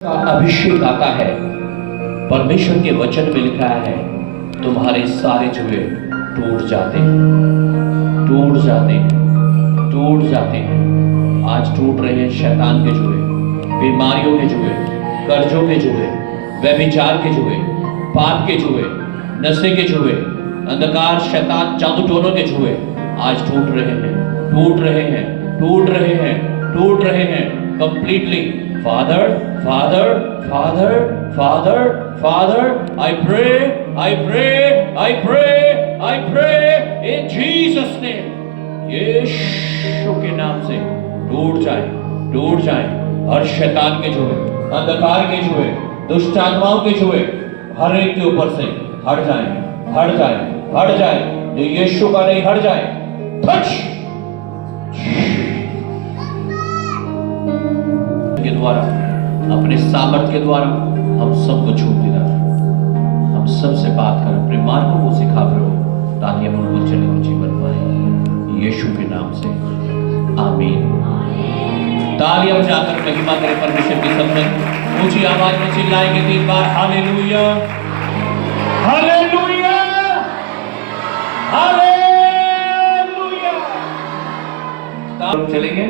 का अभिषेक आता है। परमेश्वर के वचन में लिखा है, तुम्हारे सारे जुए टूट जाते हैं, टूट जाते हैं, टूट जाते हैं। आज टूट रहे हैं शैतान के जुए, बीमारियों के जुए, कर्जों के जुए, व्यभिचार के जुए, पाप के जुए, नशे के जुए, अंधकार शैतान जादू टोनों के जुए आज टूट रहे हैं, टूट रहे हैं, टूट रहे हैं, टूट रहे हैं completely. Father, Father, Father, Father, Father, I pray, I pray, I pray, I pray in Jesus' name. यीशु के नाम से टूट जाए, टूट जाए हर शैतान के जुए, अंधकार के जुए, दुष्ट आत्माओं के जुए, हर एक के ऊपर से हट जाए, हट जाए, हट जाए। जो यीशु का नहीं हट जाए। टच के द्वारा, अपने सामर्थ्य के द्वारा हम सबको छूट देना। हम सबसे बात कर, अपने मार्गों को सिखा प्रभु, ताकि हम उनको चले और जीवन पाए यीशु के नाम से। आमीन। तालियां बजाकर महिमा करें परमेश्वर की। सबसे ऊंची आवाज में चिल्लाएंगे 3 बार हालेलुया, हालेलुया, हालेलुया। चलेंगे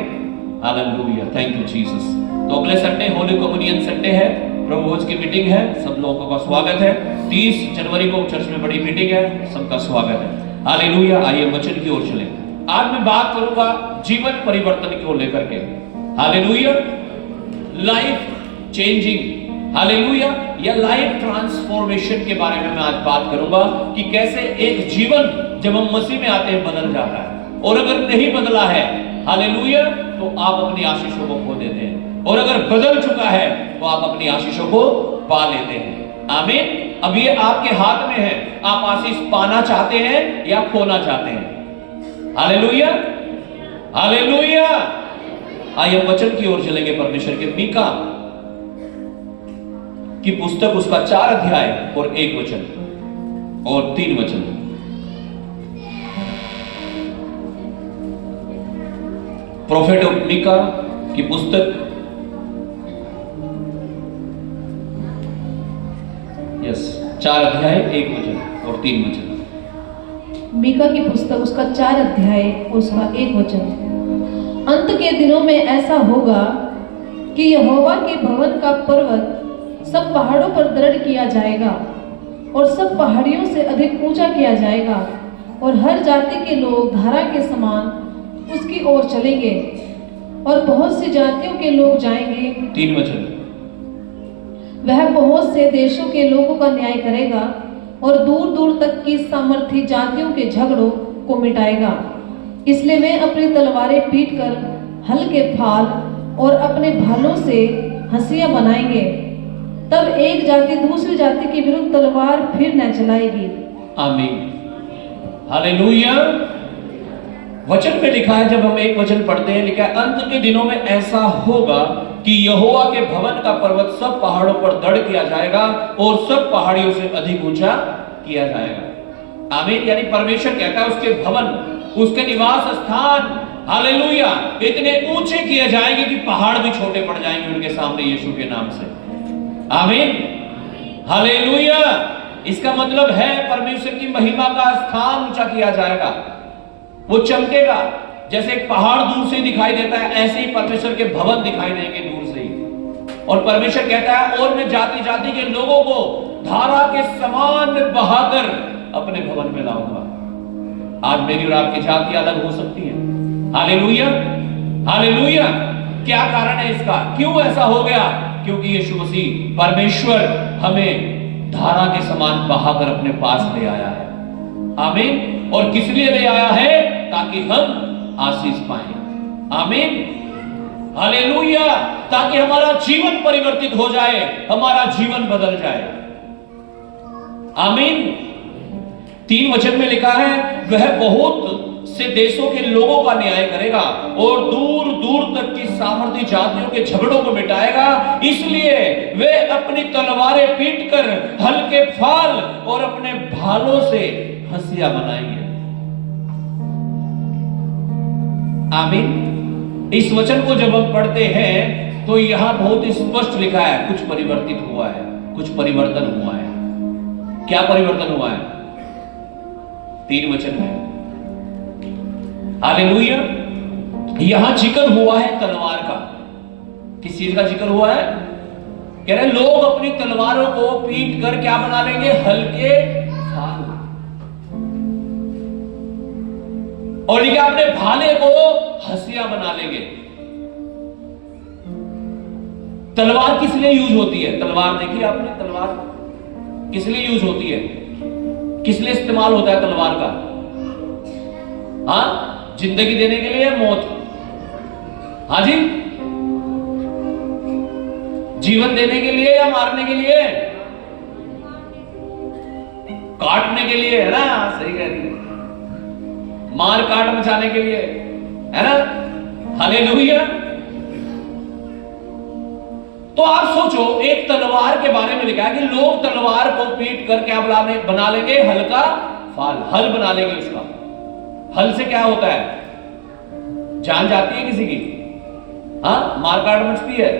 हालेलुया। Thank you Jesus. तो अगले संडे होली कम्युनियन संडे है, प्रभु भोज की मीटिंग है, सब लोगों का स्वागत है। 30 जनवरी को चर्च में बड़ी मीटिंग है, सबका स्वागत है। हालेलुया। आइए वचन की ओर चलें। आज मैं बात करूंगा जीवन परिवर्तन को लेकर के। हालेलुया। लाइफ चेंजिंग, हालेलुया, या लाइफ ट्रांसफॉर्मेशन के बारे में मैं आज बात करूंगा कि कैसे एक जीवन जब हम मसीह में आते हैं बदल जाता है, और अगर नहीं बदला है, हालेलुया, तो आप अपनी आशीषों को खो देते हैं, और अगर बदल चुका है तो आप अपनी आशीषों को पा लेते हैं। आमीन। अब ये आपके हाथ में है, आप आशीष पाना चाहते हैं या खोना चाहते हैं। Hallelujah, hallelujah. आइए वचन की ओर चलेंगे। परमेश्वर के मीका की पुस्तक, उसका 4 अध्याय और 1 वचन और 3 वचन। प्रोफेट ऑफ मीका की पुस्तक, यस, 4 अध्याय 1 वचन और 3 वचन। मीका की पुस्तक, उसका 4 अध्याय और उसका 1 वचन। अंत के दिनों में ऐसा होगा कि यहोवा के भवन का पर्वत सब पहाड़ों पर दृढ़ किया जाएगा और सब पहाड़ियों से अधिक ऊंचा किया जाएगा, और हर जाति के लोग धारा के समान उसकी ओर चलेंगे, और बहुत सी जातियों के लोग जाएंगे। 3 वचन। वह बहुत से देशों के लोगों का न्याय करेगा और दूर दूर तक की सामर्थी जातियों के झगड़ों को मिटाएगा। इसलिए वे अपनी तलवारें पीट कर हल के फाल और अपने भालों से हंसियां बनाएंगे। तब एक जाति दूसरी जाति के विरुद्ध तलवार फिर न चलाएगी। आमीन। हालेलुया। वचन में लिखा है, जब हम एक वचन पढ़ते हैं, लिखा है अंत के दिनों में ऐसा होगा कि यहोवा के भवन का पर्वत सब पहाड़ों पर दृढ़ किया जाएगा और सब पहाड़ियों से अधिक ऊंचा किया जाएगा। आमीन। यानी परमेश्वर कहता है उसके भवन, उसके निवास स्थान, हालेलुया, इतने ऊंचे किए जाएंगे कि पहाड़ भी छोटे पड़ जाएंगे उनके सामने यीशु के नाम से। आमीन। हालेलुया। इसका मतलब है परमेश्वर की महिमा का स्थान ऊंचा किया जाएगा, वो चमकेगा। जैसे एक पहाड़ दूर से दिखाई देता है, ऐसे ही परमेश्वर के भवन दिखाई देंगे दूर से ही। और परमेश्वर कहता है, और मैं जाति जाति के लोगों को धारा के समान बहाकर अपने भवन में लाऊंगा। आज मेरी और आपकी जाति अलग हो सकती है। Hallelujah, hallelujah. क्या कारण है इसका? क्यों ऐसा हो गया? क्योंकि यीशु मसीह परमेश्वर हमें धारा के समान बहाकर अपने पास ले आया है। आमीन। और किस लिए ले आया है? ताकि हम आशीष पाएं। आमीन। हालेलुया। ताकि हमारा जीवन परिवर्तित हो जाए, हमारा जीवन बदल जाए। आमीन। 3 वचन में लिखा है, वह बहुत से देशों के लोगों का न्याय करेगा और दूर दूर तक की सामर्थी जातियों के झगड़ों को मिटाएगा। इसलिए वे अपनी तलवारें पीट कर हल्के फाल और अपने भालों से हंसियां बनाएंगे। आमीन। इस वचन को जब हम पढ़ते हैं तो यहां बहुत स्पष्ट लिखा है कुछ परिवर्तित हुआ है, कुछ परिवर्तन हुआ है। क्या परिवर्तन हुआ है? 3 वचन में। हालेलुया। यहां जिक्र हुआ है तलवार का। किस चीज का जिक्र हुआ है? कह रहे लोग अपनी तलवारों को पीट कर क्या बना लेंगे? हल्के भाल। और लिखा अपने भाले को हंसिया बना लेंगे। तलवार किस लिए यूज होती है? तलवार देखी आपने? तलवार किस लिए यूज होती है? किस लिए इस्तेमाल होता है तलवार का? हाँ, जिंदगी देने के लिए या मौत? हाँ जी, जीवन देने के लिए या मारने के लिए? काटने के लिए, है ना? सही कह रही है, मार काट मचाने के लिए, है ना? हालेलुया। तो आप सोचो, एक तलवार के बारे में लिखा है कि लोग तलवार को पीट कर क्या बना लेंगे? हल्का फाल, हल बना लेंगे उसका। हल से क्या होता है? जान जाती है किसी की? हाँ, मार काट मचती है।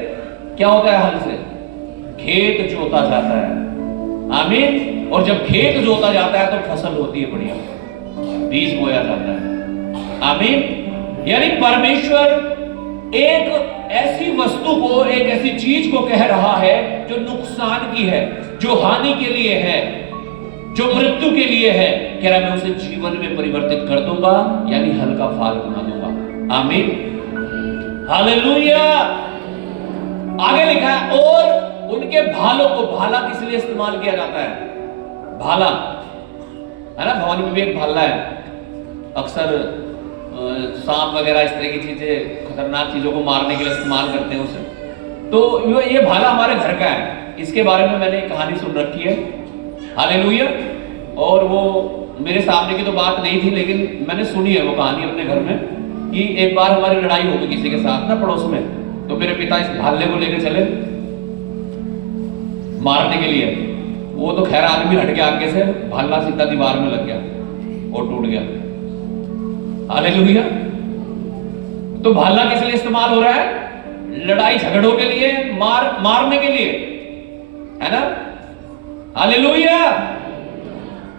क्या होता है हल से? खेत जोता जाता है। आमीन। और जब खेत जोता जाता है तो फसल होती है बढ़िया, बीज बोया जाता है। आमीन। यानी परमेश्वर एक ऐसी वस्तु को, एक ऐसी चीज को कह रहा है जो नुकसान की है, जो हानि के लिए है, जो मृत्यु के लिए है। कह रहा मैं उसे जीवन में परिवर्तित कर दूंगा, यानी हल्का फाल बना दूंगा। आमीन। हालेलुया। आगे लिखा है और उनके भालों को, भाला किस लिए इस्तेमाल किया जाता है? भाला, है ना? भवानी में भी एक भाला है। अक्सर सांप वगैरह इस तरह की चीजें, खतरनाक चीजों को मारने के लिए इस्तेमाल करते हैं उसे। तो ये भाला हमारे घर का है। इसके बारे में मैंने एक कहानी सुन रखी है। हालेलुया। और वो मेरे सामने की तो बात नहीं थी, लेकिन मैंने सुनी है वो कहानी अपने घर में कि एक बार हमारी लड़ाई हो गई किसी के साथ ना, पड़ोस में। तो मेरे पिता इस भाले को लेकर चले मारने के लिए। वो तो खैर आदमी हट गया आगे से, भाला सीधा दीवार में लग गया और टूट गया। हालेलुया। तो भाला किस लिए इस्तेमाल हो रहा है? लड़ाई झगड़ों के लिए, मारने के लिए, है ना? हालेलुया।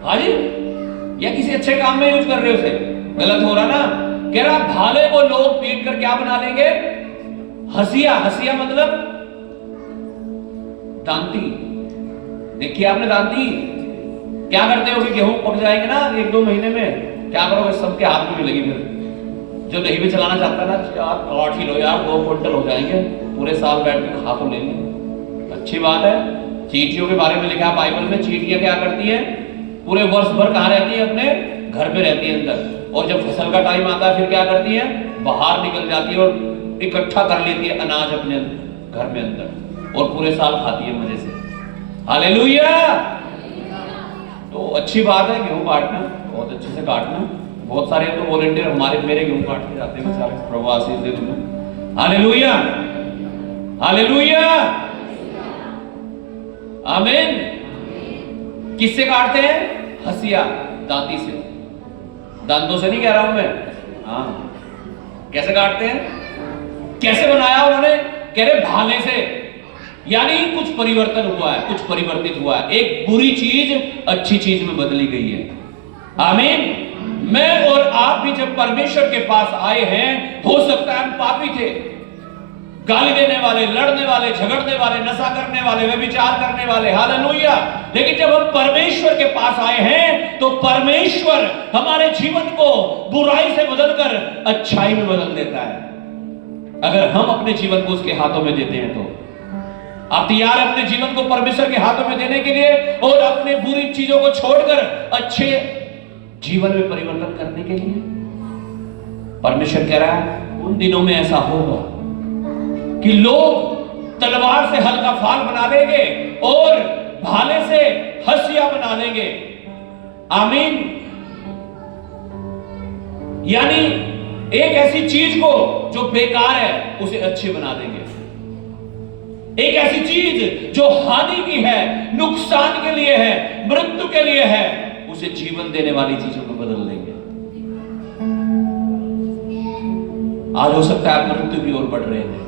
हाँ जी। या किसी अच्छे काम में यूज कर रहे हो उसे? गलत हो रहा ना। कह रहा भाले को लोग पीट कर क्या बना लेंगे? हंसिया। हंसिया मतलब दांती। देखिए आपने दांती? क्या करते हो कि गेहूं पक जाएंगे ना 1-2 महीने में, क्या करोगे? सबके हाथ में भी लगी। फिर जो नहीं भी चलाना चाहता ना, यार काट ही लो यार, 2 क्विंटल हो जाएंगे, पूरे साल बैठ के खा तो लेंगे। अच्छी बात है। चींटियों के बारे में लिखा है बाइबल में। चींटियां क्या करती है? पूरे वर्ष भर कहां रहती है? अपने घर पे रहती है अंदर। और जब फसल का टाइम आता है फिर क्या करती है? बाहर निकल जाती है और इकट्ठा कर लेती है अनाज अपने घर में अंदर, और पूरे साल खाती है मजे से। हालेलुया। तो अच्छी बात है गेहूं काटना, बहुत अच्छे से काटना। बहुत सारे तो वॉलंटियर हमारे मेरे गेहूं काट के जाते हैं बेचारे प्रवासी दिन में। हालेलुया। हालेलुया। आमीन। किससे काटते हैं? हंसिया, दांती से। दांतों से नहीं कह रहा हूं मैं। हाँ, कैसे काटते हैं? कैसे बनाया उन्होंने? कह रहे भाले से। यानी कुछ परिवर्तन हुआ है, कुछ परिवर्तित हुआ है। एक बुरी चीज अच्छी चीज में बदली गई है। आमीन। मैं और आप भी जब परमेश्वर के पास आए हैं, हो सकता है हम पापी थे, गाली देने वाले, लड़ने वाले, झगड़ने वाले, नशा करने वाले, व्यभिचार करने वाले। हालेलुया। लेकिन जब हम परमेश्वर के पास आए हैं तो परमेश्वर हमारे जीवन को बुराई से बदलकर अच्छाई में बदल देता है, अगर हम अपने जीवन को उसके हाथों में देते हैं। तो आप तैयार हैं अपने जीवन को परमेश्वर के हाथों में देने के लिए और अपने बुरी चीजों को छोड़कर अच्छे जीवन में परिवर्तन करने के लिए? परमेश्वर कह रहा है उन दिनों में ऐसा होगा कि लोग तलवार से हल्का फाल बना लेंगे और भाले से हंसिया बना लेंगे। आमीन। यानी एक ऐसी चीज को जो बेकार है उसे अच्छी बना देंगे। एक ऐसी चीज जो हानि की है, नुकसान के लिए है, मृत्यु के लिए है, उसे जीवन देने वाली चीजों को बदल देंगे। आज हो सकता है आप मृत्यु की ओर बढ़ रहे हैं,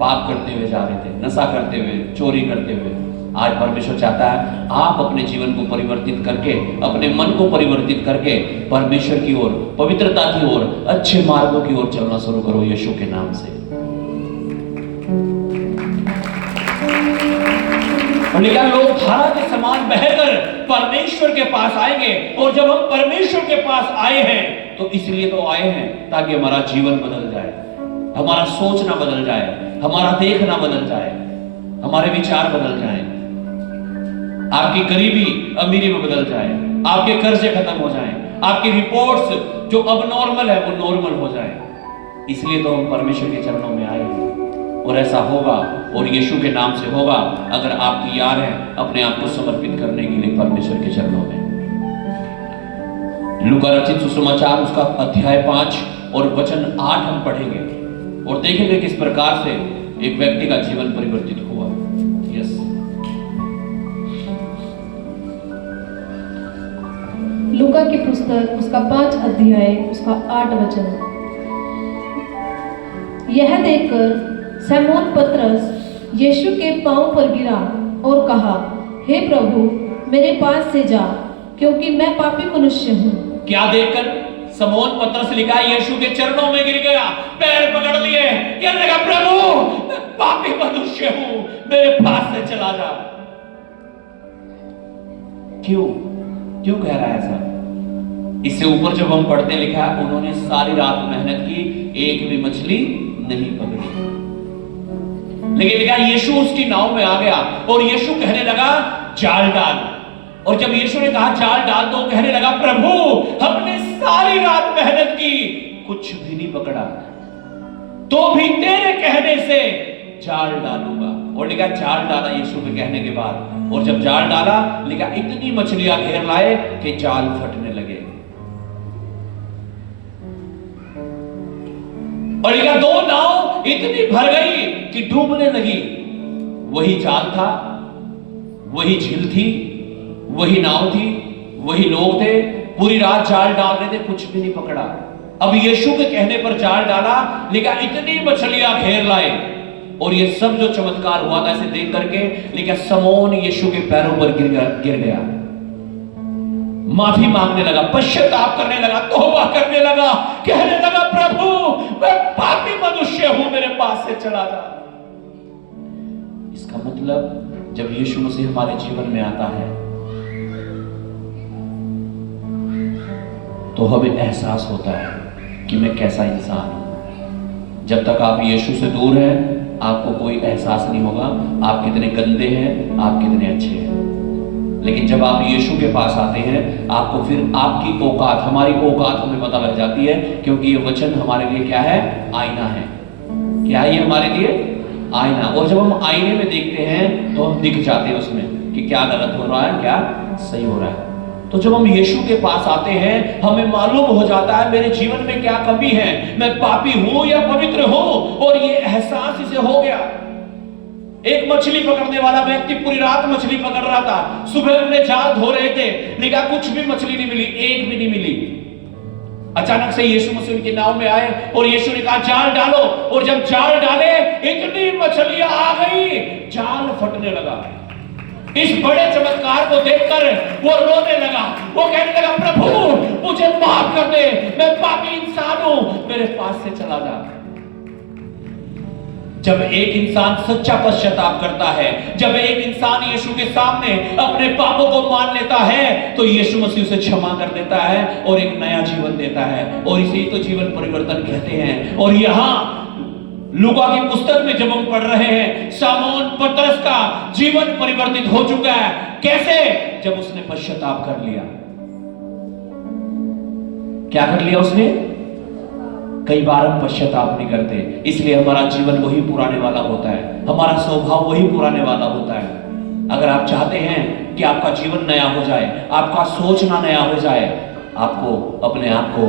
पाप करते हुए जा रहे थे, नशा करते हुए, चोरी करते हुए। आज परमेश्वर चाहता है आप अपने जीवन को परिवर्तित करके, अपने मन को परिवर्तित करके परमेश्वर की ओर, पवित्रता की ओर, अच्छे मार्गों की ओर चलना शुरू करो यीशु के नाम से। और लिखा लोग धारा के समान बहकर परमेश्वर के पास आएंगे। और जब हम परमेश्वर के पास आए हैं तो इसलिए तो आए हैं ताकि हमारा जीवन बदल जाए, हमारा सोचना बदल जाए, हमारा देखना बदल जाए, हमारे विचार बदल जाएं, आपकी गरीबी अमीरी में बदल जाए, आपके कर्जे खत्म हो जाएं, आपकी रिपोर्ट्स जो अब नॉर्मल है वो नॉर्मल हो जाए। इसलिए तो हम परमेश्वर के चरणों में आए हैं। और ऐसा होगा और यीशु के नाम से होगा अगर आप तैयार हैं अपने आप को समर्पित करने के लिए परमेश्वर के चरणों में। लूका रचित सुसमाचार उसका अध्याय 5 और वचन 8 हम पढ़ेंगे और देखेंगे किस प्रकार से एक व्यक्ति का जीवन परिवर्तित हुआ। यस, लूका की पुस्तक उसका 5 अध्याय उसका 8 वचन। यह देखकर शमौन पतरस यीशु के पांव पर गिरा और कहा, हे प्रभु मेरे पास से जा, क्योंकि मैं पापी मनुष्य हूँ। क्या देखकर? शमौन पतरस लिखा यीशु के चरणों में गिर गया, पैर पकड़ लिए, कहने लगा प्रभु मैं पापी मनुष्य हूँ, मेरे पास से चला जा। क्यों क्यों कह रहा है ऐसा? इससे ऊपर जब हम पढ़ते लिखा है उन्होंने सारी रात मेहनत की, एक भी मछली नहीं पकड़ी, लेकिन लिखा यीशु उसकी नाव में आ गया और यीशु कहने लगा जाल डाल। और जब यीशु ने कहा जाल डाल तो कहने लगा प्रभु हमने सारी रात मेहनत की, कुछ भी नहीं पकड़ा, तो भी तेरे कहने से जाल डालूंगा। और लिखा जाल डाला यीशु के कहने के बाद, और जब जाल डाला लिखा इतनी मछलियां घेर लाए कि जाल फटने लगे। और लिखा 2 नाव इतनी भर गई कि डूबने लगी। वही जाल था, वही झील थी, वही नाव थी, वही लोग थे, पूरी रात जाल डाल रहे थे, कुछ भी नहीं पकड़ा। अब यीशु के कहने पर जाल डाला, लिखा इतनी मछलियां घेर लाए। और ये सब जो चमत्कार हुआ था इसे देख करके लिखा शमौन यीशु के पैरों पर गिर गया, माफी मांगने लगा, पश्चाताप करने लगा, तौबा करने लगा, कहने लगा प्रभु मैं पापी मनुष्य हूं, मेरे पास से चला जा। इसका मतलब जब यीशु मसीह हमारे जीवन में आता है तो हमें एहसास होता है कि मैं कैसा इंसान हूं। जब तक आप यीशु से दूर हैं आपको कोई एहसास नहीं होगा आप कितने गंदे हैं, आप कितने अच्छे हैं। लेकिन जब आप यीशु के पास आते हैं आपको फिर आपकी औकात, हमारी औकात हमें पता लग जाती है, क्योंकि ये वचन हमारे लिए क्या है? आईना है। क्या है ये हमारे लिए? आईना। और जब हम आईने में देखते हैं तो हम दिख जाते हैं उसमें कि क्या गलत हो रहा है, क्या सही हो रहा है। तो जब हम यीशु के पास आते हैं हमें मालूम हो जाता है मेरे जीवन में क्या कमी है, मैं पापी हूं या पवित्र हूं। और ये एहसास इसे हो गया। एक मछली पकड़ने वाला व्यक्ति पूरी रात मछली पकड़ रहा था, सुबह उन्हें जाल धो रहे थे, निगाह कुछ भी मछली नहीं मिली, एक भी नहीं मिली। अचानक से यीशु मसीह उनकी नाव में आए और यीशु ने कहा जाल डालो। और जब जाल डाले इतनी मछलियां आ गई, जाल फटने लगा। इस बड़े चमत्कार को देखकर वो रोने लगा, वो कहने लगा प्रभु मुझे माफ कर दे, मैं पापी इंसान हूं, मेरे पास से चला जा। जब एक इंसान सच्चा पश्चाताप करता है, जब एक इंसान यीशु के सामने अपने पापों को मान लेता है तो यीशु मसीह उसे क्षमा कर देता है और एक नया जीवन देता है। और इसे तो जीवन परिवर्तन कहते हैं। और यहां लूका की पुस्तक में जब हम पढ़ रहे हैं शमौन पतरस का जीवन परिवर्तित हो चुका है। कैसे? जब उसने पश्चाताप कर लिया। क्या कर लिया उसने? कई बार हम पश्चाताप नहीं करते, इसलिए हमारा जीवन वही पुराने वाला होता है, हमारा स्वभाव वही पुराने वाला होता है। अगर आप चाहते हैं कि आपका जीवन नया हो जाए, आपका सोचना नया हो जाए, आपको अपने आप को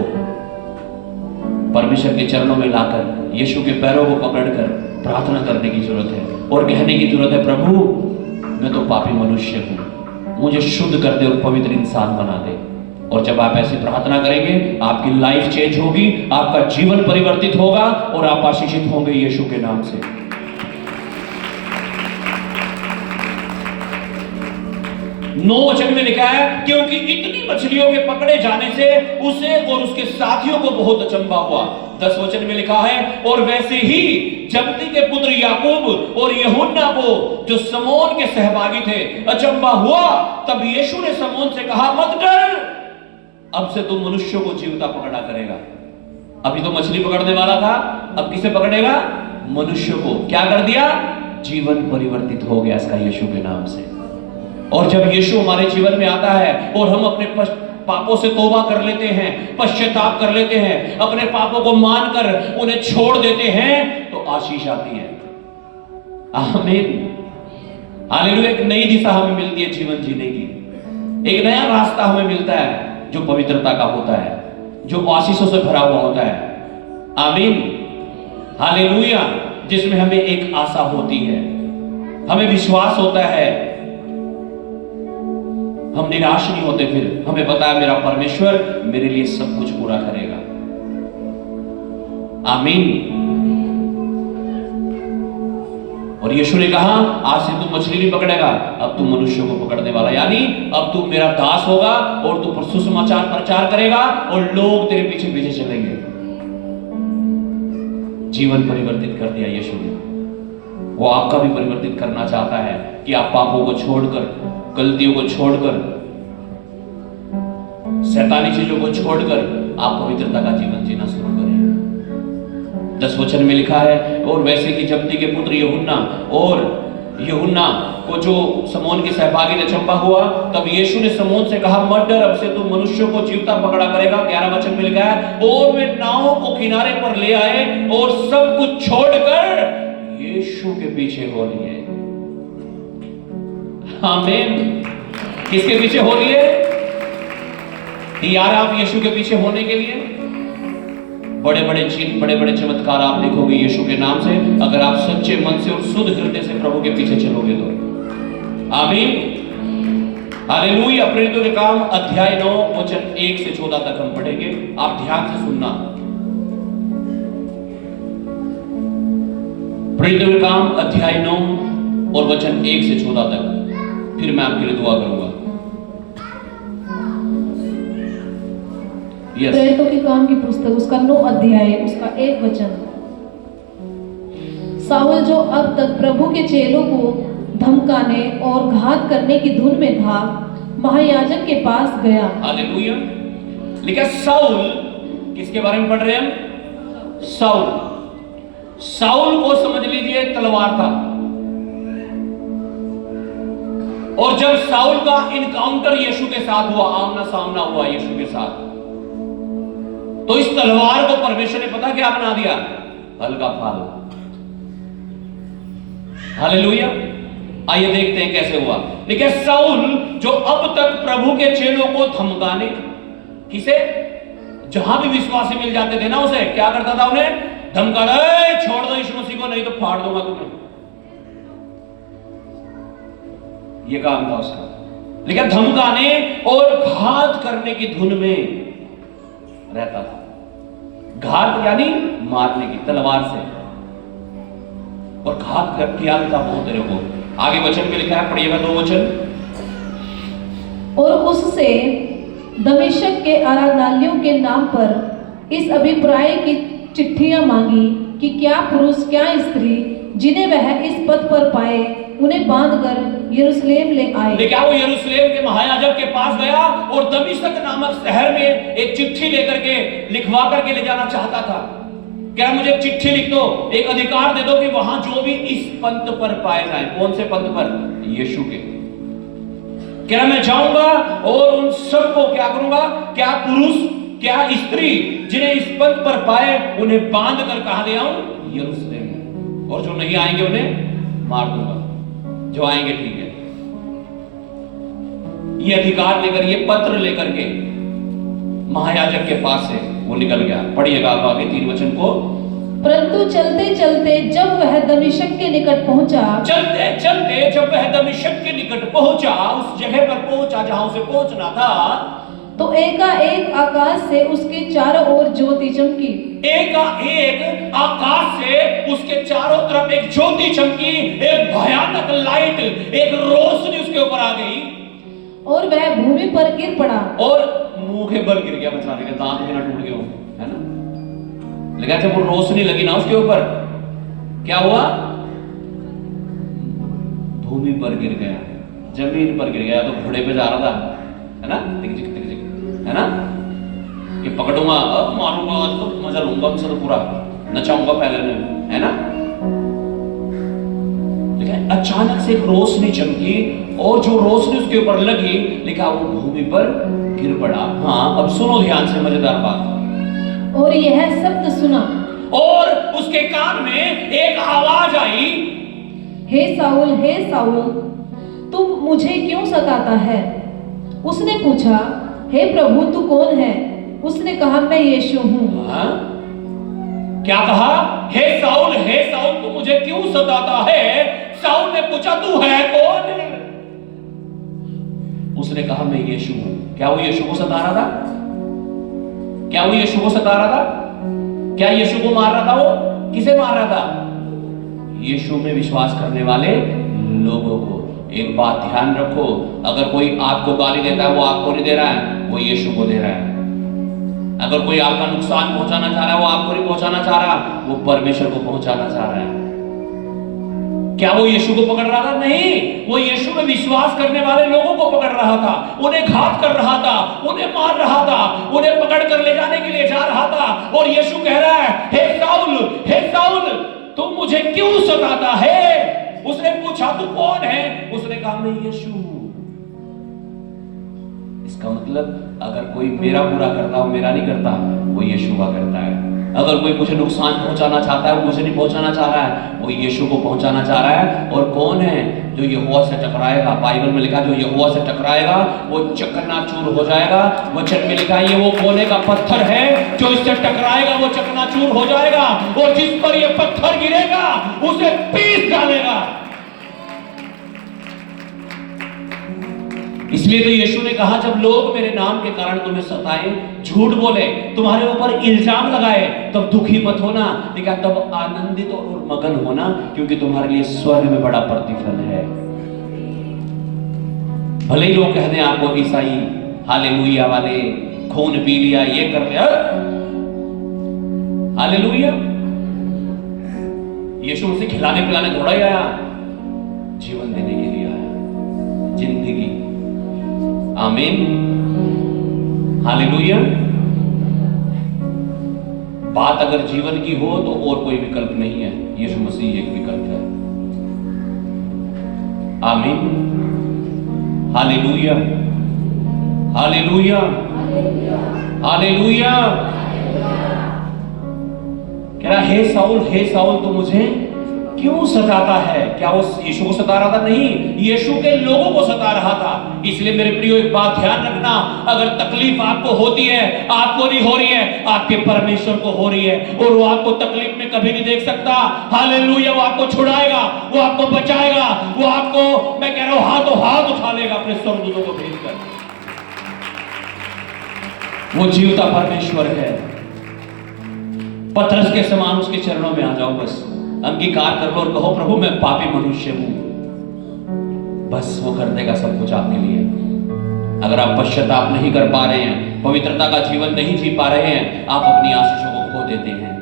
परमेश्वर के चरणों में लाकर यीशु के पैरों को पकड़कर प्रार्थना करने की जरूरत है और कहने की जरूरत है प्रभु मैं तो पापी मनुष्य हूं, मुझे शुद्ध कर दे और पवित्र इंसान बना दे। और जब आप ऐसी प्रार्थना करेंगे आपकी लाइफ चेंज होगी, आपका जीवन परिवर्तित होगा और आप आशीषित होंगे यीशु के नाम से। 9 वचन में लिखा है, क्योंकि इतनी मछलियों के पकड़े जाने से उसे और उसके साथियों को बहुत अचंभा हुआ। 10 वचन में लिखा है, और वैसे ही जब्दी के पुत्र याकूब और यूहन्ना को, जो समौन के सहभागी थे, अचंभा हुआ। तब यीशु ने समौन से कहा, मत डर, अब से तू मनुष्यों को जीवता पकड़ा करेगा। अभी तो मछली पकड़ने वाला था, अब किसे पकड़ेगा? मनुष्य को। क्या कर दिया? जीवन परिवर्तित हो गया इसका यीशु के नाम से। और जब यीशु हमारे जीवन में आता है और हम अपने पापों से तौबा कर लेते हैं, पश्चाताप कर लेते हैं, अपने पापों को मानकर उन्हें छोड़ देते हैं, तो आशीष आती है। आमीन, हालेलुया। एक नई दिशा हमें मिलती है जीवन जीने की, एक नया रास्ता हमें मिलता है जो पवित्रता का होता है, जो आशीषों से भरा हुआ होता है। आमीन, हालेलुया। जिसमें हमें एक आशा होती है, हमें विश्वास होता है, हम निराश नहीं होते। फिर हमें पता है मेरा परमेश्वर मेरे लिए सब कुछ पूरा करेगा। आमीन। और यीशु ने कहा, आज से तू मछली नहीं पकड़ेगा, अब तू मनुष्यों को पकड़ने वाला, यानी अब तू मेरा दास होगा और तू सुसमाचार प्रचार करेगा और लोग तेरे पीछे पीछे चलेंगे। जीवन परिवर्तित कर दिया यीशु ने। वो आपका भी परिवर्तित करना चाहता है कि आप पापों को छोड़कर, गलतियों को छोड़कर, शैतानी चीजों को छोड़कर आप पवित्रता का जीवन जीना शुरू करें। 10 वचन में लिखा है, और वैसे कि जब्दी के पुत्र यूहन्ना को, जो समौन के सहभागी ने अचंभा हुआ। तब यीशु ने समौन से कहा, मत डर, अब से तू मनुष्यों को जीवता पकड़ा करेगा। 11 वचन में लिखा है, और वे नाव को किनारे पर ले आए और सब कुछ छोड़कर यीशु के पीछे हो लिए। आमीन। किसके पीछे हो लिए? तैयार आप यीशु के पीछे होने के लिए? बड़े बड़े चिन्ह, बड़े बड़े चमत्कार आप देखोगे यीशु के नाम से, अगर आप सच्चे मन से और शुद्ध हृदय से प्रभु के पीछे चलोगे तो। आमीन, हालेलुया। प्रेरितों के काम अध्याय 9 वचन 1 से 14 तक हम पढ़ेंगे, आप ध्यान से सुनना। प्रेरितों के काम अध्याय 9 और वचन 1 से 14 तक, फिर मैं आपके लिए दुआ करूंगा। प्रेरितों के काम की पुस्तक उसका 9 अध्याय उसका 1 वचन। साउल, जो अब तक प्रभु के चेलों को धमकाने और घात करने की धुन में था, महायाजक के पास गया। हालेलुया। लिखा साउल, किसके बारे में पढ़ रहे हैं हम? साउल को समझ लीजिए तलवार था। और जब साउल का इनकाउंटर यीशु के साथ हुआ, आमना सामना हुआ यीशु के साथ, तो इस तलवार को परमेश्वर ने पता क्या बना दिया? हल्का फाल। हालेलुया। आइए देखते हैं कैसे हुआ। देखिए, साउल जो अब तक प्रभु के चेलों को धमकाने, किसे? जहां भी विश्वासी मिल जाते थे ना, उसे क्या करता था? उन्हें धमकाना, छोड़ दो यीशु मसीह को, नहीं तो फाड़ दूंगा तुम्हें। ये काम था उसका। लेकिन धमकाने और घात करने की धुन में रहता था। घात यानी मारने की, तलवार से, और घात किया था बहुत तेरे को। आगे वचन में लिखा है, पढ़िएगा 2 वचन। और उससे दमिश्क के आराधनालयों के नाम पर इस अभिप्राय की चिट्ठियां मांगी कि क्या पुरुष क्या स्त्री जिन्हें वह इस पद पर पाए, उन्हें बांधकर यरूशलेम ले आए। लेकिन वो यरूशलेम के महायाजक के पास गया और दमिश्क नामक शहर में एक चिट्ठी लेकर के, लिखवा करके ले जाना चाहता था। क्या मुझे एक चिट्ठी लिख दो, एक अधिकार दे दो कि वहां जो भी इस पंथ पर पाए जाए। कौन से पंथ पर? यीशु के। क्या मैं जाऊंगा और उन सबको क्या करूंगा? क्या पुरुष क्या स्त्री जिन्हें इस पंथ पर पाए, उन्हें बांध कर कहां ले आऊं? यरूशलेम। और जो नहीं आएंगे उन्हें मार दूंगा, जो आएंगे ठीक है। ये अधिकार लेकर, ये पत्र लेकर के महायाजक के पास से वो निकल गया। पढ़िएगा आप आगे 3 वचन को। परंतु चलते चलते जब वह दमिश्क के निकट पहुंचा, जब वह दमिश्क के निकट पहुंचा, उस जगह पर पहुंचा जहां उसे पहुंचना था, तो एकाएक आकाश से उसके चारों ओर ज्योति चमकी। एकाएक आकाश से उसके चारों तरफ एक ज्योति चमकी, एक भयानक लाइट, एक रोशनी उसके ऊपर आ गई। और वह भूमि पर गिर पड़ा और मुंह के बल गिर गया, बेचारे के दांत भी ना टूट गए हो, है ना। लेकिन जब वो रोशनी लगी ना उसके ऊपर, क्या हुआ? भूमि पर गिर गया, जमीन पर गिर गया। तो घोड़े पे जा रहा था, है ना, टिक टिक टिक टिक, है ना, ये पकड़ूंगा, अब मारूंगा, आज तो मजा लूंगा उनसे, तो पूरा नचाऊंगा पहले में, है ना। लेकिन अचानक से एक रोशनी चमकी और जो रोशनी उसके ऊपर लगी, लिखा वो भूमि पर गिर पड़ा। हाँ, अब सुनो ध्यान से मजेदार बात। और यह शब्द सुना, और उसके कान में एक आवाज आई, हे साउल, तुम मुझे क्यों सताता है? उसने पूछा, हे प्रभु तू कौन है? उसने कहा, मैं यीशु हूँ। हाँ? क्या कहा? हे साउल तू मुझे क्यों सताता है? साउल ने पूछा, तू है कौन? उसने कहा, मैं यीशु हूं। क्या वो यीशु को सता रहा था? क्या वो यीशु को सता रहा था? क्या यीशु को मार रहा था? वो किसे मार रहा था? यीशु में विश्वास करने वाले लोगों को। एक बात ध्यान रखो, अगर कोई आपको गाली देता है, वो आपको नहीं दे रहा है, वो यीशु को दे रहा है। अगर कोई आपका नुकसान पहुंचाना चाह रहा है, वो आपको नहीं पहुंचाना चाह रहा, वो परमेश्वर को पहुंचाना चाह रहा है। क्या वो यीशु को पकड़ रहा था? नहीं, वो यीशु में विश्वास करने वाले लोगों को पकड़ रहा था, उन्हें घात कर रहा था, उन्हें मार रहा था, उन्हें पकड़ कर ले जाने के लिए जा रहा था। और यीशु कह रहा है, हे साउल तुम मुझे क्यों सताता है? उसने पूछा, तू कौन है? उसने कहा, मैं यीशु हूं। इसका मतलब अगर कोई मेरा बुरा करता है, वो मेरा नहीं करता, वो यीशु का करता है। अगर कोई मुझे नुकसान पहुंचाना चाहता है, वो मुझे नहीं पहुंचाना चाह रहा है, वो यीशु को पहुंचाना चाह रहा है। और कौन है? जो यहोवा से टकराएगा। बाइबल में लिखा, जो यहोवा से टकराएगा वो चकनाचूर हो जाएगा। वचन में लिखा है, ये वो कोने का पत्थर है, जो इससे टकराएगा वो चकनाचूर हो जाएगा, और जिस पर ये पत्थर गिरेगा उसे पीस डालेगा। इसलिए तो यीशु ने कहा, जब लोग मेरे नाम के कारण तुम्हें सताएं, झूठ बोले, तुम्हारे ऊपर इल्जाम लगाए, तब दुखी मत होना, लेकिन तब आनंदित और मगन होना, क्योंकि तुम्हारे लिए स्वर्ग में बड़ा प्रतिफल है। भले ही लोग कहते हैं आपको ईसाई हालेलुया वाले, खून पी लिया, ये कर लिया, हालेलुया। यीशु उसे खिलाने पिलाने थोड़ा ही आया, जीवन देने के लिए आया, जिंदगी। आमीन, हालेलुया। बात अगर जीवन की हो तो और कोई विकल्प नहीं है, यीशु मसीह एक विकल्प है। आमीन, हालेलुया, हालेलुया, हालेलुया। कह रहा, हे साउल तू मुझे क्यों सताता है? क्या वो यीशु को सता रहा था? नहीं, यीशु के लोगों को सता रहा था। इसलिए मेरे प्रियो, एक बात ध्यान रखना, अगर तकलीफ आपको होती है, आपको नहीं हो रही है, आपके परमेश्वर को हो रही है, और वो आपको तकलीफ में कभी नहीं देख सकता। हालेलुया, वो आपको छुड़ाएगा, वो आपको बचाएगा, वो आपको, मैं कह रहा हूं, हाथों हाथ उठा लेगा अपने स्वर्गदूतों को भेजकर। वो जीवता परमेश्वर है। पतरस के समान उसके चरणों में आ जाओ, बस अंगीकार कर लो और कहो, प्रभु मैं पापी मनुष्य हूं। बस वो कर देगा सब कुछ आपके लिए। अगर आप पश्चाताप नहीं कर पा रहे हैं, पवित्रता का जीवन नहीं जी पा रहे हैं, आप अपनी आशीषों को खो देते हैं।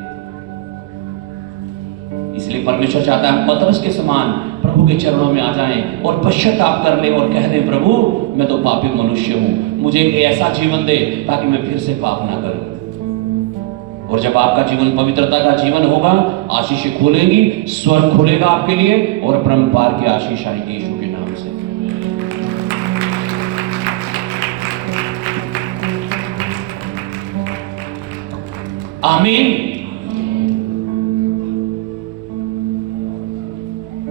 इसलिए परमेश्वर चाहता है पतरस के समान प्रभु के चरणों में आ जाएं और पश्चाताप कर ले और कह दे, प्रभु मैं तो पापी मनुष्य हूं, मुझे ऐसा जीवन दे ताकि मैं फिर से पाप ना करूं। और जब आपका जीवन पवित्रता का जीवन होगा, आशीषें खुलेंगी, स्वर्ग खुलेगा आपके लिए, और परमपार की आशीष आएगी यीशु के नाम से। आमीन।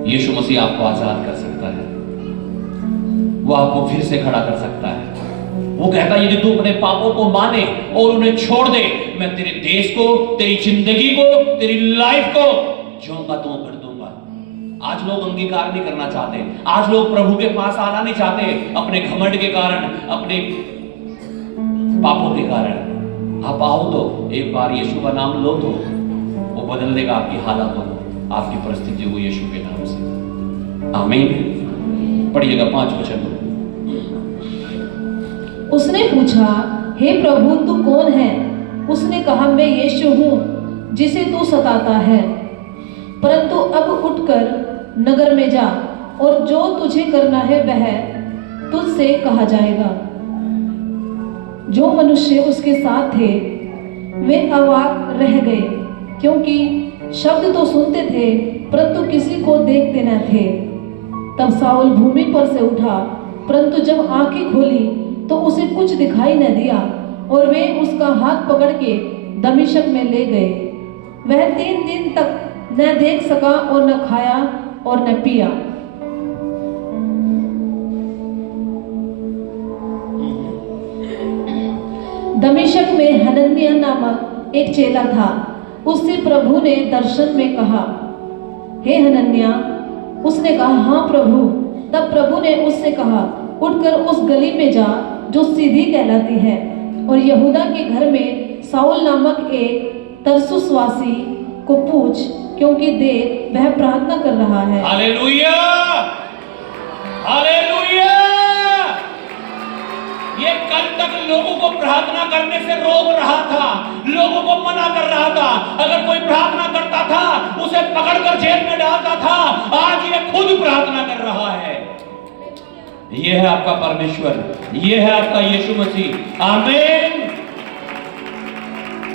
यीशु मसीह आपको आजाद कर सकता है, वो आपको फिर से खड़ा कर सकता है। वो कहता है, यदि तू अपने पापों को माने और उन्हें छोड़ दे, मैं तेरे देश को, तेरी जिंदगी को, तेरी लाइफ को ज्यों का त्यों कर दूंगा। आज लोग अंगीकार नहीं करना चाहते, आज लोग प्रभु के पास आना नहीं चाहते, अपने घमंड के कारण, अपने पापों के कारण। आप आओ तो एक बार यीशु का नाम लो तो वो बदल देगा आपकी हालातों को, आपकी परिस्थितियों को यीशु के नाम से। आमीन। पढ़िएगा 5 वचन। उसने पूछा, हे प्रभु तू कौन है? उसने कहा, मैं यीशु हूँ जिसे तू सताता है। परंतु अब उठकर नगर में जा और जो तुझे करना है वह तुझसे कहा जाएगा। जो मनुष्य उसके साथ थे वे अवाक रह गए, क्योंकि शब्द तो सुनते थे परंतु किसी को देखते न थे। तब साउल भूमि पर से उठा, परंतु जब आंखें खोली तो उसे कुछ दिखाई न दिया, और वे उसका हाथ पकड़ के दमिश्क में ले गए। वह 3 दिन तक न देख सका और न खाया और न पिया। दमिश्क में हनन्याह नामक एक चेला था। उससे प्रभु ने दर्शन में कहा, हे हनन्याह। उसने कहा, हाँ प्रभु। तब प्रभु ने उससे कहा, उठकर उस गली में जा जो सीधी कहलाती है, और यहूदा के घर में साउल नामक एक तरसुसवासी को पूछ, क्योंकि देख वह प्रार्थना कर रहा है। Hallelujah, hallelujah. ये कल तक लोगों को प्रार्थना करने से रोक रहा था, लोगों को मना कर रहा था। अगर कोई प्रार्थना करता था उसे पकड़कर जेल में डालता था। आज ये खुद प्रार्थना कर रहा है। ये है आपका परमेश्वर, ये है आपका यीशु मसीह। आमीन।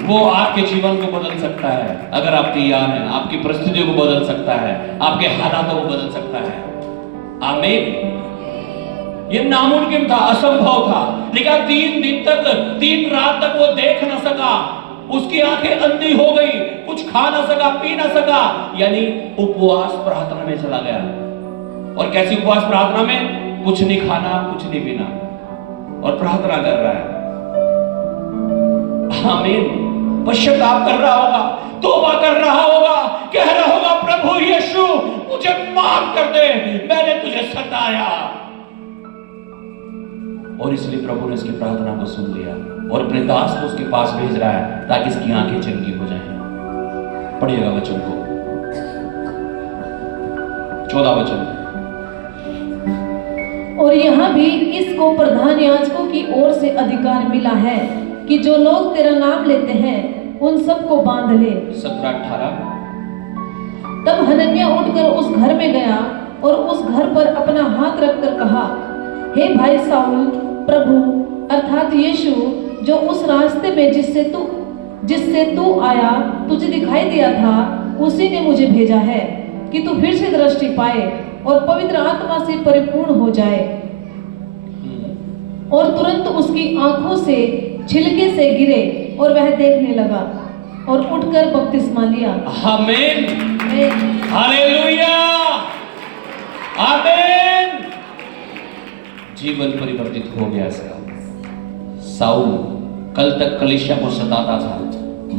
वो आपके जीवन को बदल सकता है अगर आप तैयार हैं। आपकी परिस्थितियों को बदल सकता है, आपके हालातों को बदल सकता है। आमीन। ये नामुमकिन था, असंभव था, लेकिन 3 दिन तक 3 रात तक वो देख न सका। उसकी आंखें अंधी हो गई, कुछ खा ना सका, पी ना सका, यानी उपवास प्रार्थना में चला गया। और कैसी उपवास प्रार्थना में? कुछ नहीं खाना, कुछ नहीं पीना, और प्रार्थना कर रहा है। आमीन। पश्चाताप कर रहा होगा, तौबा कर रहा होगा, कह रहा होगा, प्रभु यीशु मुझे माफ कर दे, मैंने तुझे सताया। और इसलिए प्रभु ने उसकी प्रार्थना को सुन लिया और अपने दास को उसके पास भेज रहा है ताकि इसकी आंखें चंगी हो जाएं। पढ़िएगा वचन को, 14 वचन। और यहाँ भी इसको प्रधान याजकों की ओर से अधिकार मिला है कि जो लोग तेरा नाम लेते हैं उन सबको बांध ले। 17-18। तब हनन्याह उठकर उस घर में गया और उस घर पर अपना हाथ रखकर कहा, हे भाई साउल, प्रभु अर्थात यीशु जो उस रास्ते में जिससे तू आया तुझे दिखाई दिया था, उसी ने मुझे भेजा है कि तू फिर से दृष्टि पाए और पवित्र आत्मा से परिपूर्ण हो जाए। और तुरंत उसकी आंखों से छिलके से गिरे और वह देखने लगा और उठकर बपतिस्मा लिया। आमीन। हालेलुया, आमीन। जीवन परिवर्तित हो गया इसका। साउल कल तक कलीसिया को सताता था,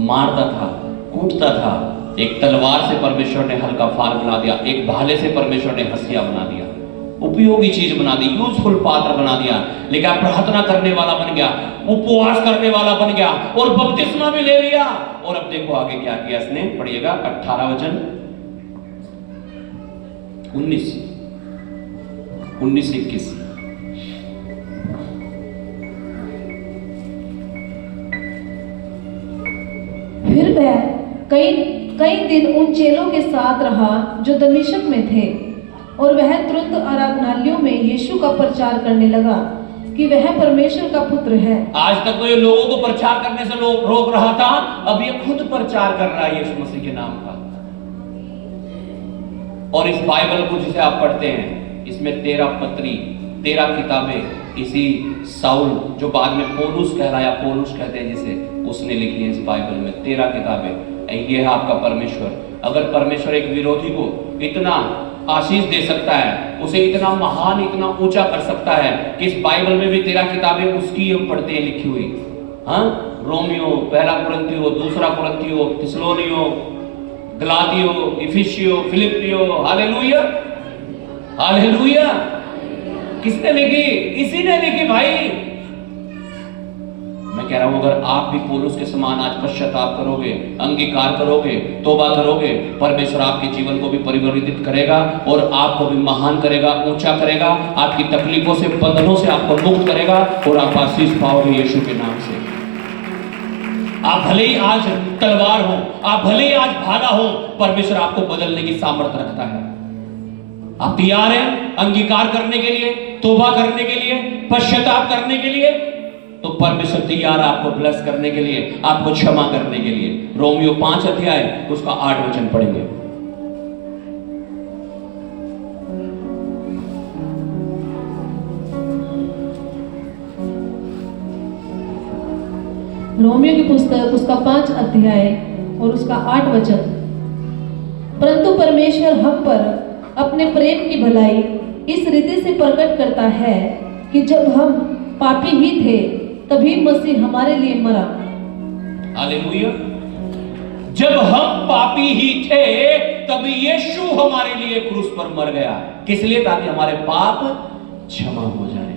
मारता था, कूटता था। एक तलवार से परमेश्वर ने हल्का फार बना दिया, एक भाले से परमेश्वर ने हंसिया बना दिया, उपयोगी चीज बना दी, यूजफुल पात्र बना दिया। लेकिन प्रार्थना करने वाला बन गया, उपवास करने वाला बन गया और बपतिस्मा भी ले लिया। और अब देखो आगे क्या किया इसने, पढ़िएगा 18 वचन 19-21। फिर वह कई दिन उन चेलों के साथ रहा जो दमिश्क में थे, और वह तुरंत आराधनालयों में यीशु का प्रचार करने लगा कि वह परमेश्वर का पुत्र है। आज तक तो ये लोगों को प्रचार करने से रोक रहा था, अब ये खुद प्रचार कर रहा है यीशु मसीह के नाम का। और इस बाइबल को जिसे आप पढ़ते हैं, इसमें 13 किताबें इसी साउल जो बाद में पौलुस कहलाया, पौलुस कहते हैं जिसे, उसने लिखी है इस बाइबल में 13 किताबें। ये है आपका परमेश्वर। अगर परमेश्वर एक विरोधी को इतना आशीष दे सकता है, उसे इतना महान, इतना ऊंचा कर सकता है कि इस बाइबल में भी 13 किताबें उसकी हम पढ़ते हैं लिखी हुई। हाँ, रोमियो, पहला कुरिन्थियो, दूसरा कुरिन्थियो, थिस्सलुनीयो, गलातियो, इफिसियो, फिलिपियो। Hallelujah, hallelujah. किसने लिखी? इसी ने लिखी भाई। मैं मैं कह रहा हूं अगर आप भी पौलुस के समान आज पश्चाताप करोगे, अंगीकार करोगे, तौबा करोगे, परमेश्वर आपके जीवन को भी परिवर्तित करेगा और आपको भी महान करेगा, ऊंचा करेगा, आपकी तकलीफों से, बंधनों से आपको मुक्त करेगा और आप आशीष पाओगे यीशु के नाम से। आप भले ही आज तलवार हो, आप भले ही आज भाला हो, परमेश्वर आपको बदलने की सामर्थ्य रखता है। आप तैयार हैं अंगीकार करने के लिए, तौबा करने के लिए, पश्चाताप करने के लिए? तो परमेश्वर तैयार है आपको ब्लेस करने के लिए, आपको क्षमा करने के लिए। रोमियो 5 अध्याय उसका 8 वचन पढ़ेंगे। रोमियो की पुस्तक उसका 5 अध्याय और उसका 8 वचन। परंतु परमेश्वर हम पर अपने प्रेम की भलाई इस रीति से प्रकट करता है कि जब हम पापी ही थे तभी मसीह हमारे लिए मरा। हालेलुया। जब हम पापी ही थे तभी यीशु हमारे लिए क्रूस पर मर गया। किस लिए? ताकि हमारे पाप क्षमा हो जाए।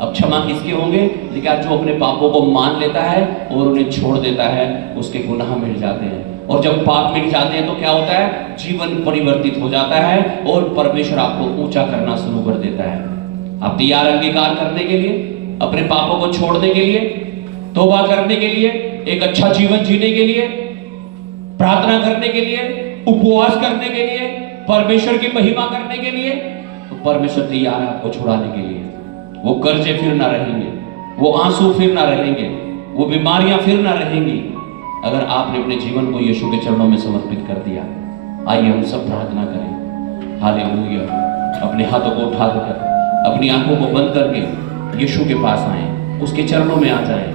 अब क्षमा किसके होंगे? लेकिन जो अपने पापों को मान लेता है और उन्हें छोड़ देता है, उसके गुनाह मिट जाते हैं। और जब पाप मिट जाते हैं तो क्या होता है? जीवन परिवर्तित हो जाता है और परमेश्वर आपको ऊंचा करना शुरू कर देता है। आप तैयार अंगीकार करने के लिए, अपने पापों को छोड़ने के लिए, तौबा करने के लिए, एक अच्छा जीवन जीने के लिए, प्रार्थना करने के लिए, उपवास करने के लिए, परमेश्वर की महिमा करने के लिए? तो परमेश्वर तैयार है आपको छुड़ाने के लिए। वो कर्जे फिर ना रहेंगे, वो आंसू फिर ना रहेंगे, वो बीमारियां फिर ना रहेंगी, अगर आपने अपने जीवन को यीशु के चरणों में समर्पित कर दिया। आइए हम सब प्रार्थना करें। हालेलुया। अपने हाथों को उठा कर, अपनी आंखों को बंद करके यीशु के पास आए, उसके चरणों में आ जाए,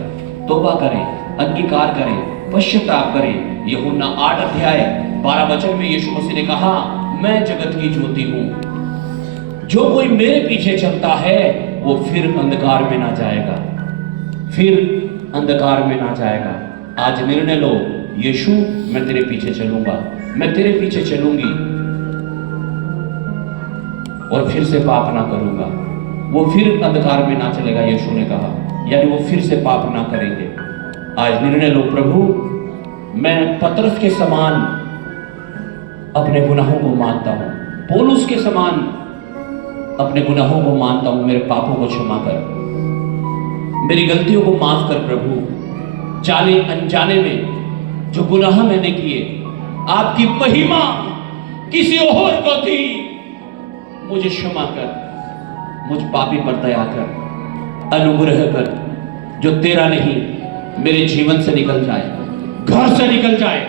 तौबा करें, अंगीकार करें, पश्चाताप करें। यूहन्ना 8 अध्याय 12 वचन में यीशु मसीह ने कहा, मैं जगत की ज्योति हूं, जो कोई मेरे पीछे चलता है वो फिर अंधकार में ना जाएगा, फिर अंधकार में ना जाएगा। आज निर्णय लो, यीशु मैं तेरे पीछे चलूंगा, मैं तेरे पीछे चलूंगी और फिर से पाप ना करूंगा। वो फिर अंधकार में ना चलेगा, यीशु ने कहा, यानी वो फिर से पाप ना करेंगे। आज निर्णय लो, प्रभु मैं पतरस के समान अपने गुनाहों को मानता हूं, पौलुस के समान अपने गुनाहों को मानता हूं, मेरे पापों को क्षमा कर, मेरी गलतियों को माफ कर प्रभु। जाने अनजाने में जो गुनाह मैंने किए, आपकी महिमा किसी और को थी, मुझे क्षमा कर, मुझ पापी पर दया कर, अनुग्रह कर, जो तेरा नहीं मेरे जीवन से निकल जाए, घर से निकल जाए,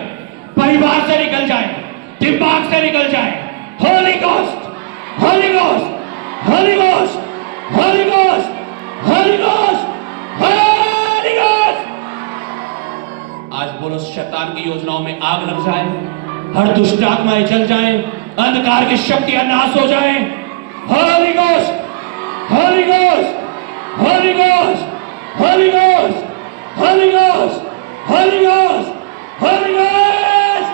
परिवार से निकल जाए, दिमाग से निकल जाए। Holi ghost, Holi ghost, Holi ghost, Holi ghost, Holi ghost, Holi ghost. आज बोलो, शैतान की योजनाओं में आग लग जाए, हर दुष्ट आत्माएं जल जाएं, अंधकार की शक्तियां नाश हो जाएं। Holi ghost, Holi ghost, Holi ghost, Holi ghost, Holi ghost, Holi ghost, Holi ghost.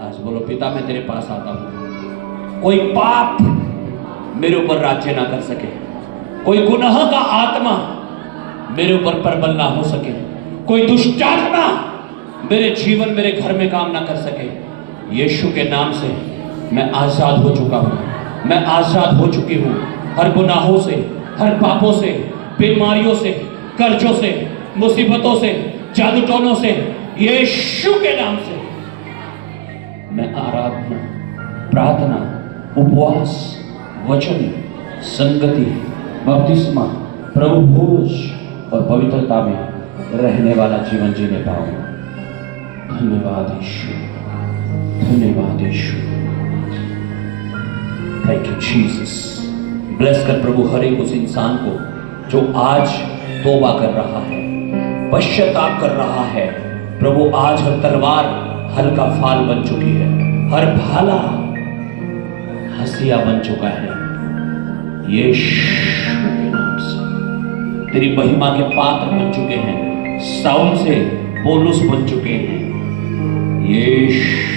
आज बोलो, पिता मैं तेरे पास आता हूं, कोई पाप मेरे ऊपर राज्य ना कर सके, कोई गुनाह का आत्मा मेरे ऊपर प्रबल ना हो सके, कोई दुष्ट आत्मा मेरे जीवन, मेरे घर में काम ना कर सके। यीशु के नाम से मैं आजाद हो चुका हूं, मैं आजाद हो चुकी हूं, हर गुनाहों से, हर पापों से, बीमारियों से, कर्जों से, मुसीबतों से, जादू टोनों से। यीशु के नाम से मैं आराधना, प्रार्थना, उपवास, वचन, संगति, बपतिस्मा, प्रभु भोज और पवित्रता में रहने वाला जीवन जीने पाऊंगा। धन्यवाद यीशु, धन्यवाद यीशु, थैंक यू जीसस। ब्लेस कर प्रभु हर एक उस इंसान को जो आज तौबा कर रहा है, पश्चाताप कर रहा है। प्रभु आज हर तलवार हल्का फाल बन चुकी है, हर भाला हंसिया बन चुका है। यीशु के नाम से तेरी महिमा के पात्र बन चुके हैं, साउल से पौलुस बन चुके हैं। यीशु